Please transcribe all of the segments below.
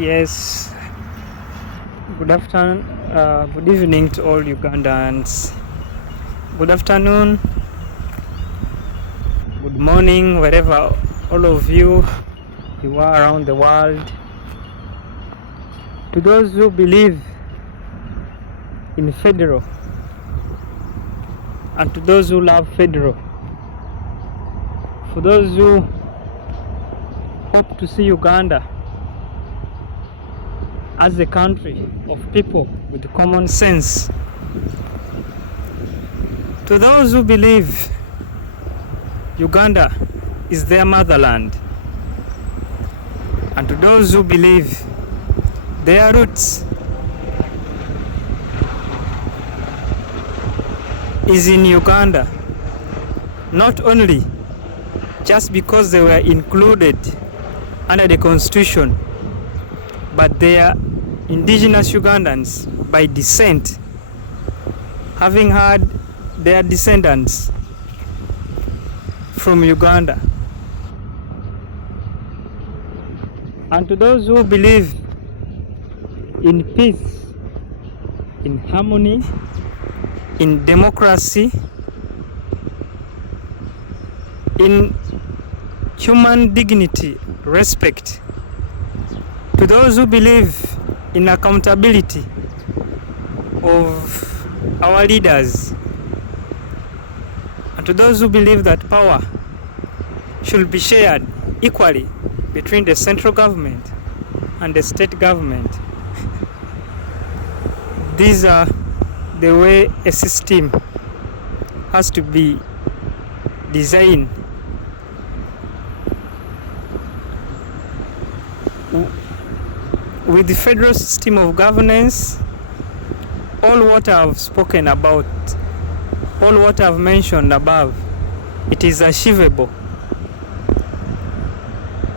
Yes, good afternoon, good evening to all Ugandans. Good afternoon, good morning, wherever all of you are around the world. To those who believe in federal and to those who love federal, for those who hope to see Uganda as a country of people with common sense, to those who believe Uganda is their motherland, and to those who believe their roots is in Uganda, not only just because they were included under the constitution, but they are indigenous Ugandans by descent, having had their descendants from Uganda. And to those who believe in peace, in harmony, in democracy, in human dignity, respect, to those who believe in accountability of our leaders, and to those who believe that power should be shared equally between the central government and the state government. These are the way a system has to be designed. With the federal system of governance, all what I've spoken about, all what I've mentioned above, it is achievable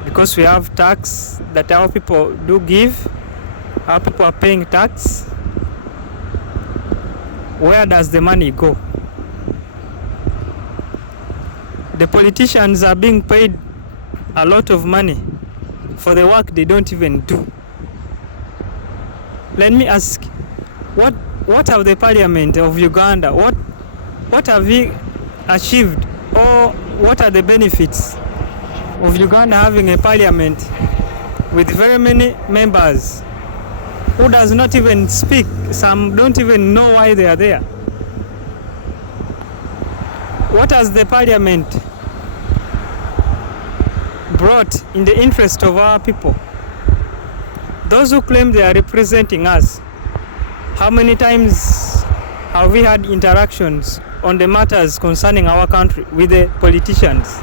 because we have tax that our people do give. Our people are paying tax. Where does the money go? The politicians are being paid a lot of money for the work they don't even do. Let me ask, what have the parliament of Uganda, what have we achieved, or what are the benefits of Uganda having a parliament with very many members who does not even speak? Some don't even know why they are there. What has the parliament brought in the interest of our people? Those who claim they are representing us, how many times have we had interactions on the matters concerning our country with the politicians?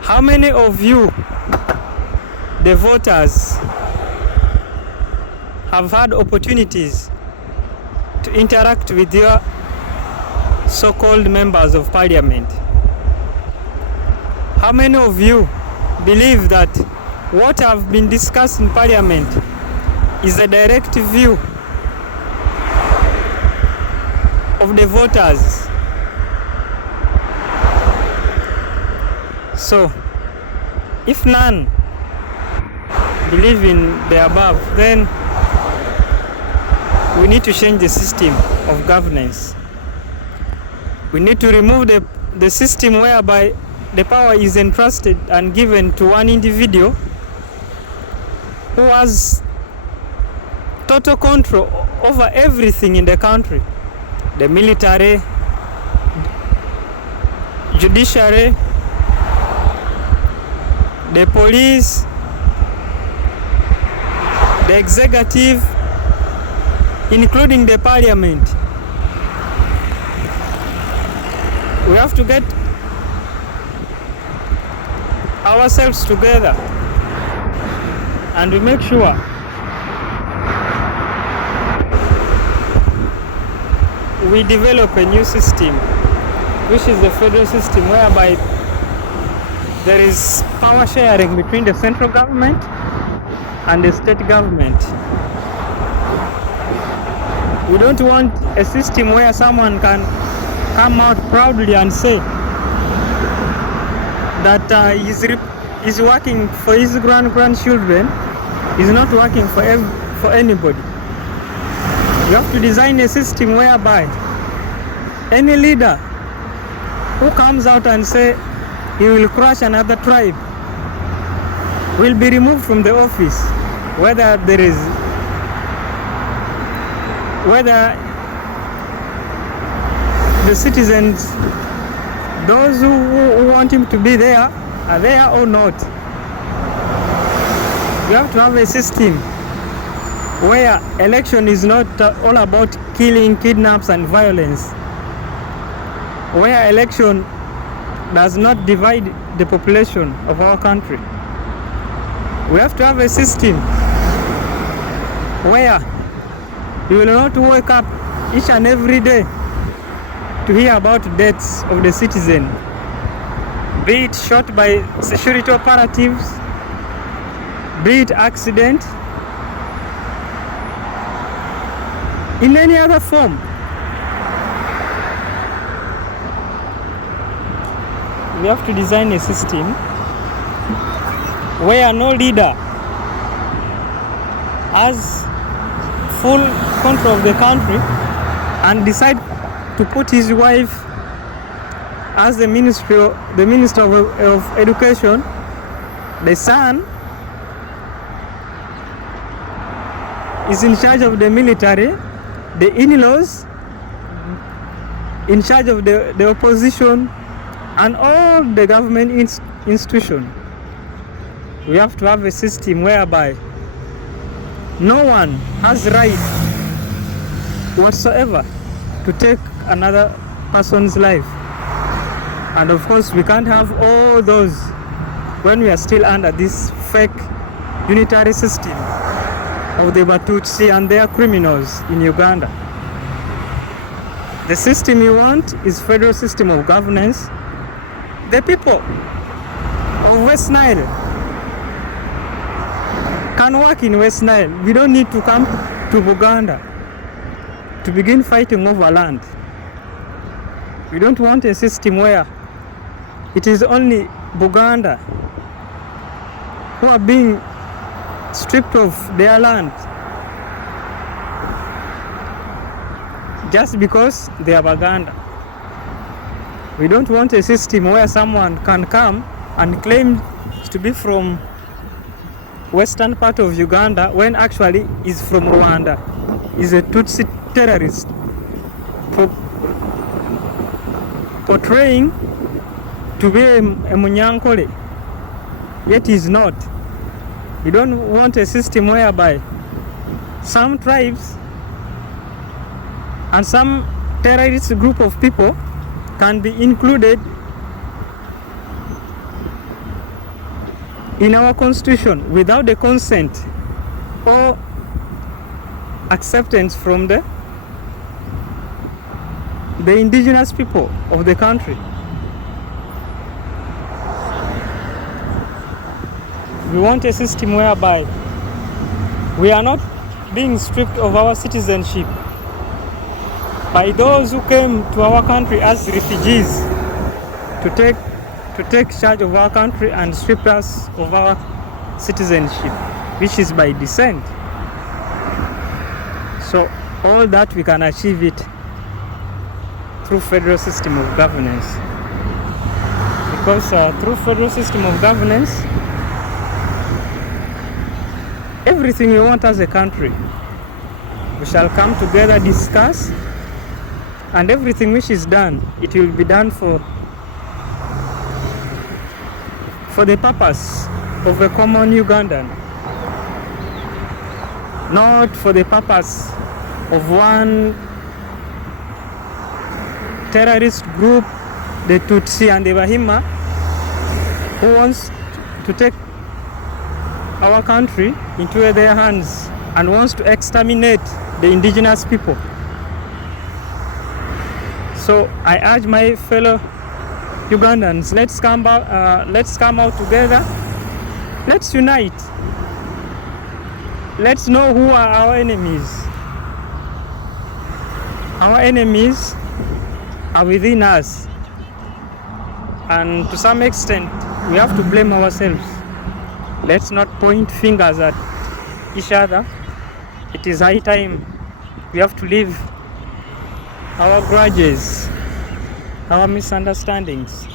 How many of you, the voters, have had opportunities to interact with your so-called members of parliament? How many of you believe that what have been discussed in parliament is a direct view of the voters? So, if none believe in the above, then we need to change the system of governance. We need to remove the system whereby the power is entrusted and given to one individual who has total control over everything in the country. The military, judiciary, the police, the executive, including the parliament. We have to get ourselves together and we make sure we develop a new system, which is the federal system, whereby there is power sharing between the central government and the state government. We don't want a system where someone can come out proudly and say that he's working for his grandchildren is not working for anybody. You have to design a system whereby any leader who comes out and say he will crush another tribe will be removed from the office, whether the citizens, those who want him to be there, are there or not. You have to have a system where election is not all about killing, kidnaps and violence, where election does not divide the population of our country. We have to have a system where you will not wake up each and every day to hear about deaths of the citizen, be it shot by security operatives, be it accident, in any other form. We have to design a system where no leader has full control of the country and decide to put his wife as the minister of education, the son is in charge of the military, the in-laws in charge of the opposition and all the government institution. We have to have a system whereby no one has right whatsoever to take another person's life. And of course we can't have all those when we are still under this fake unitary system of the Batutsi and their criminals in Uganda. The system we want is federal system of governance. The people of West Nile can work in West Nile. We don't need to come to Buganda to begin fighting over land. We don't want a system where it is only Buganda who are being stripped of their land just because they are Baganda. We don't want a system where someone can come and claim to be from western part of Uganda when actually is from Rwanda, is a Tutsi terrorist, portraying to be a Munyankole, yet is not. We don't want a system whereby some tribes and some terrorist group of people can be included in our constitution without the consent or acceptance from the indigenous people of the country. We want a system whereby we are not being stripped of our citizenship by those who came to our country as refugees to take charge of our country and strip us of our citizenship, which is by descent. So all that we can achieve it through federal system of governance, because through federal system of governance, everything we want as a country, we shall come together, discuss, and everything which is done, it will be done for the purpose of a common Ugandan, not for the purpose of one terrorist group, the Tutsi and the Bahima, who wants to take our country into their hands and wants to exterminate the indigenous people. So I urge my fellow Ugandans, let's come out together, let's unite, let's know who are our enemies. Our enemies are within us, and to some extent we have to blame ourselves. Let's not point fingers at each other. It is high time we have to leave our grudges, our misunderstandings,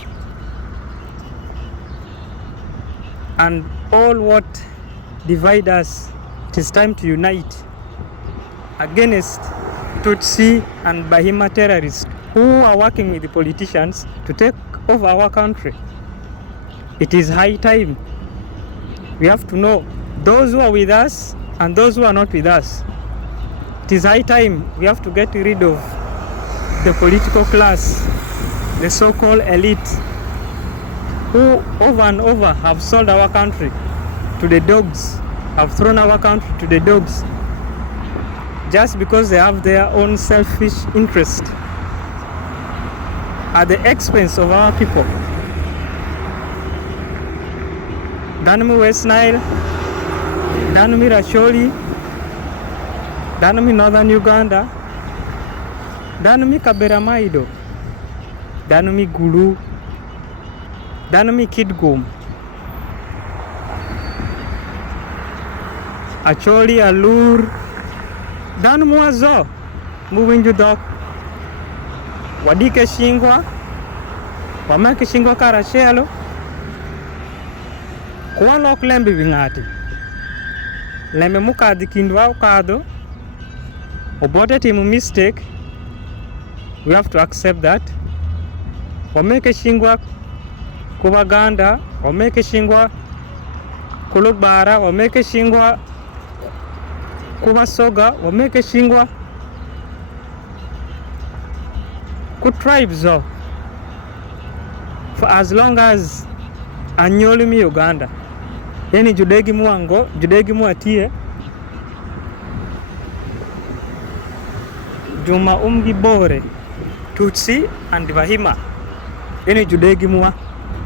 and all what divide us. It is time to unite against Tutsi and Bahima terrorists who are working with the politicians to take over our country. It is high time. We have to know those who are with us and those who are not with us. It is high time we have to get rid of the political class, the so-called elite, who over and over have sold our country to the dogs, have thrown our country to the dogs, just because they have their own selfish interest at the expense of our people. Danumi West Nile, Danumi Racholi, Danumi Northern Uganda, Danumi Kabera Maido, Danumi Gulu, Danumi Kidgum, Acholi Alur, Danumi Wazo, Muwinju Dok, Wadike Shingwa, Wamake Shingwa Karashelo, Kualok Lembi Wingati, Lembe Mukadi Kindwa Ukado, Obote Timu mistake, we have to accept that. Wameke Shingwa Kubaganda, Wameke Shingwa Kulubara, Wameke Shingwa Kubasoga, Wameke Shingwa Ku tribes of for as long as Anyolimi Uganda. Yani Judegi Muango, Judegi Muatie, Juma Bore, Tutsi and Bahima. Yani Judegi Mua,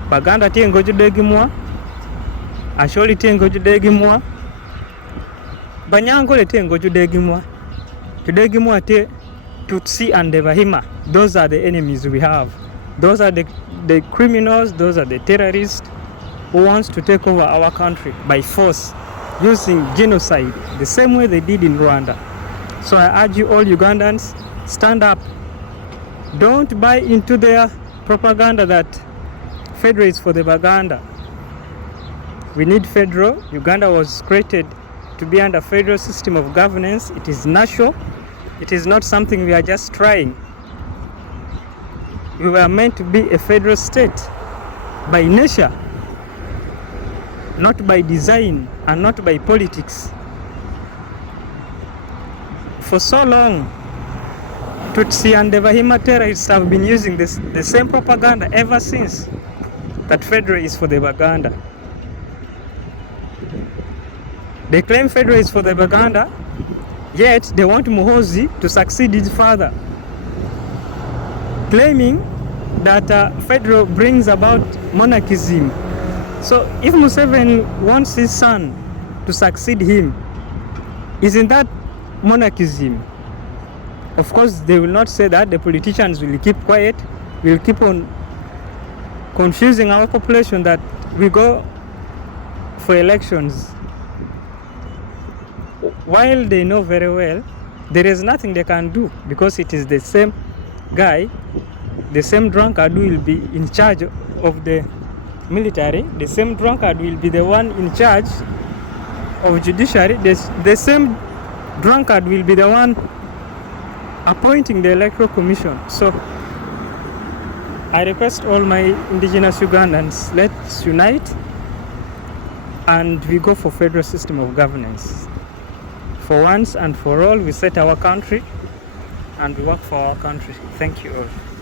Baganda Tiengo Judegi Mua, Asholi Tiengo Judegi Mua, Banyango le Tiengo Judegi Mua, Judegi Mua Tie, Tutsi and the Bahima. Those are the enemies we have. Those are the criminals, those are the terrorists who wants to take over our country by force using genocide, the same way they did in Rwanda. So I urge you all Ugandans, stand up. Don't buy into their propaganda that federal is for the Baganda. We need federal. Uganda was created to be under federal system of governance. It is national. It is not something we are just trying. We were meant to be a federal state by nature, not by design and not by politics. For so long, Tutsi and the Bahima terrorists have been using the same propaganda ever since, that federal is for the Baganda. They claim federal is for the Baganda, yet they want Muhoozi to succeed his father, claiming that federal brings about monarchism. So if Museveni wants his son to succeed him, isn't that monarchism? Of course, they will not say that. The politicians will keep quiet, will keep on confusing our population that we go for elections, while they know very well there is nothing they can do, because it is the same guy, the same drunkard who will be in charge of the military, the same drunkard will be the one in charge of judiciary, the same drunkard will be the one appointing the electoral commission. So I request all my indigenous Ugandans, let's unite and we go for federal system of governance. For once and for all, we set our country and we work for our country. Thank you all.